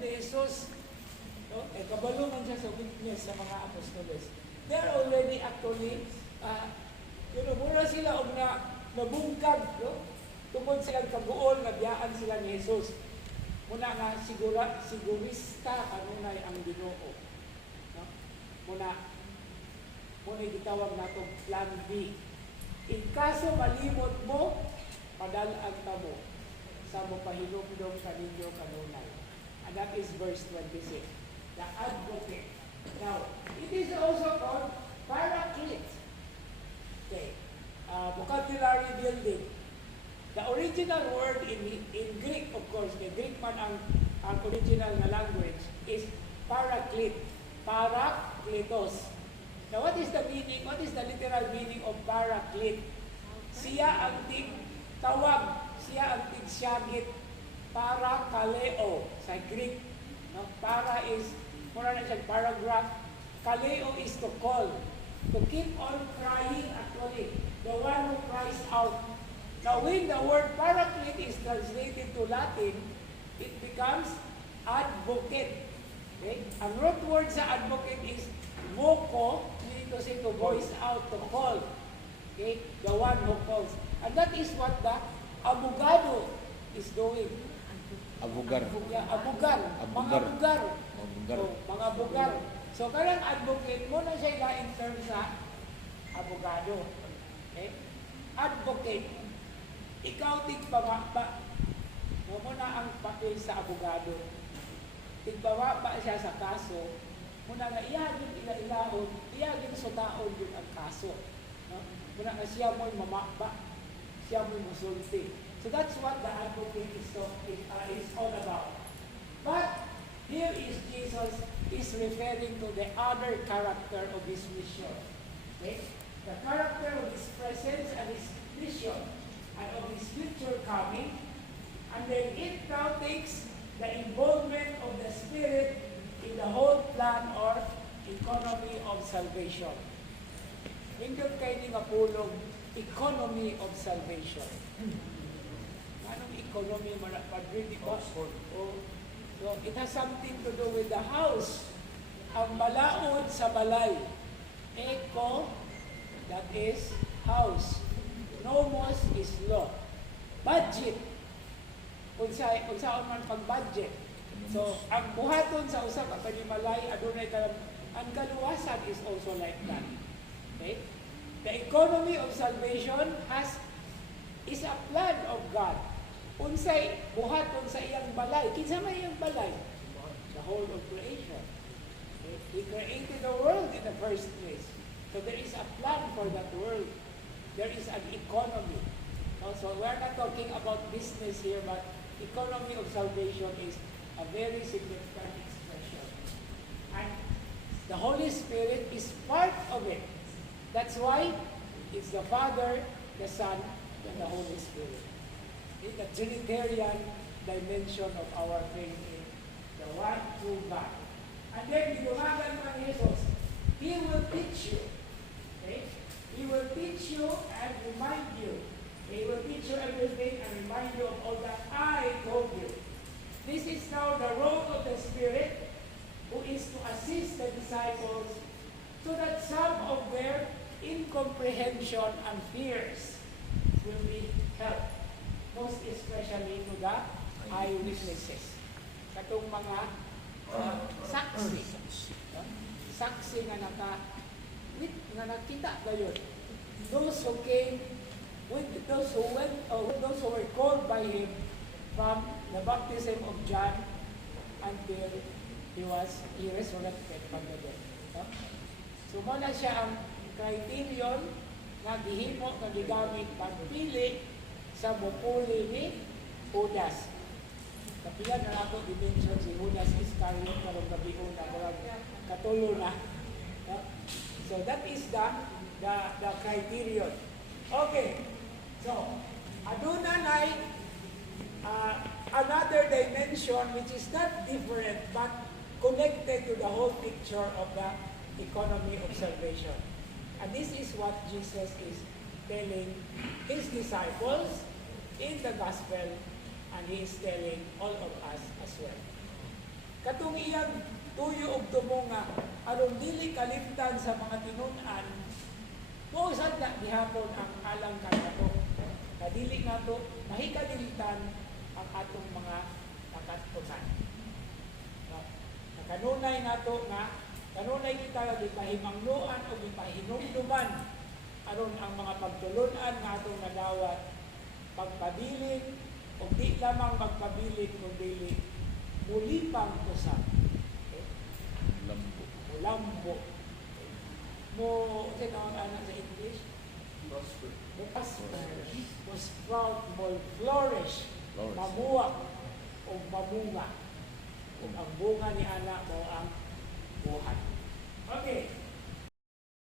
ni Jesus, no? Kabalo man siya sa witness sa mga apostoles. They're already actually, mura sila og nabungkag, no? Tungkol silang kabuol, nabiyaan sila ni Jesus. Muna nga, sigurista kanunay ang Ginoo. No? Muna gitawag natong plan B. In kaso malimot mo, padalaan ka mo sa mapahilumdom kaninyo kanunay. And that is verse 26. The advocate. Now, it is also called paraclete. Okay. Vocabulary building. The original word in Greek, of course, the Greek man ang original na language is paraclete. Parakletos. Now, what is the meaning? What is the literal meaning of paraclete? Siya ang tawag, siya ang tigsyagit. Parakaleo sa Greek. No? Para is, mura na siya paragraph. Kaleo is to call. To keep on crying actually. The one who cries out. Now, when the word paraclete is translated to Latin, it becomes advocate. Okay? Ang root word sa advocate is voco, meaning to say to voice out, to call. Okay? The one who calls. And that is what the abogado is doing. Abugar. Abugar. Mga abugar. Mga abugar. So, karang advocate mo na siya in terms sa abogado. Okay? Advocate. Ikaw tigpababa. Mo na ang papel sa abogado. Tigpababa siya sa kaso. Muna nga iyagin ilahon, iyagin sutaon yun ang kaso. No? Muna nga siya mo'y mamaba. Siya mo'y musulti. So that's what the advocate is all about. But here is Jesus is referring to the other character of his mission. Okay? The character of his presence and his mission and of his future coming. And then it now takes the involvement of the Spirit in the whole plan or economy of salvation. Hinggang kayo nga pulong economy of salvation. Anong economy? Madrid, so it has something to do with the house. Ang balaod sa balay. Eco, that is house. Nomos is law. Budget. Unsaon man pag-budget. So, ang buhaton sa usap ang panimalay, adunay ang kaluwasan is also like that. Okay? The economy of salvation is a plan of God. Unsay buhaton sa iyang balay. Kinsa man iyang balay? The whole of creation. Okay? He created the world in the first place. So there is a plan for that world. There is an economy. So we're not talking about business here, but economy of salvation is a very significant expression. And the Holy Spirit is part of it. That's why it's the Father, the Son, and the Holy Spirit. In the Trinitarian dimension of our faith in the one true God. And then, ginumagan pa ni Jesus, He will teach you. Okay? He will teach you and remind you. He will teach you everything and remind you of all that I told you. This is now the role of the Spirit who is to assist the disciples so that some of their incomprehension and fears will be helped. Most especially to the eyewitnesses. Katong mga saksi. Saksi nga nakita gayon. Those who came, those who were called by him from the baptism of John until he resurrected from the dead. So muna siya ang criterion na gihimo na gigamit pagpili sa mupuli ni Judas. Kapilan na ako i-mention si Judas Iscariot karong gabi una, katulo na. So that is the criterion. Okay. So, aduna nay another dimension which is not different but connected to the whole picture of the economy of salvation. And this is what Jesus is telling his disciples in the gospel, and he is telling all of us as well. katong iyang tuyo og tumo nga aron dili kalimtan sa mga tinun-an, mo usad na gihapon ang alang kanato. Kadili nato mahikalimtan ang atong mga pakatunan. No? Kanunay nato nga kanunay kita gipahimangnuan o gipahinumduman aron ang mga pagtulunan nga atong nadawat pagpabilin o di lamang magpabilin kundi muli pang usap. Okay? Lambo. Mo tinawag anak sa English? Prosper. Mo sprout, mo flourish, mamuwag o mamunga. Ug ang bunga ni anak mo ang buhay. Okay.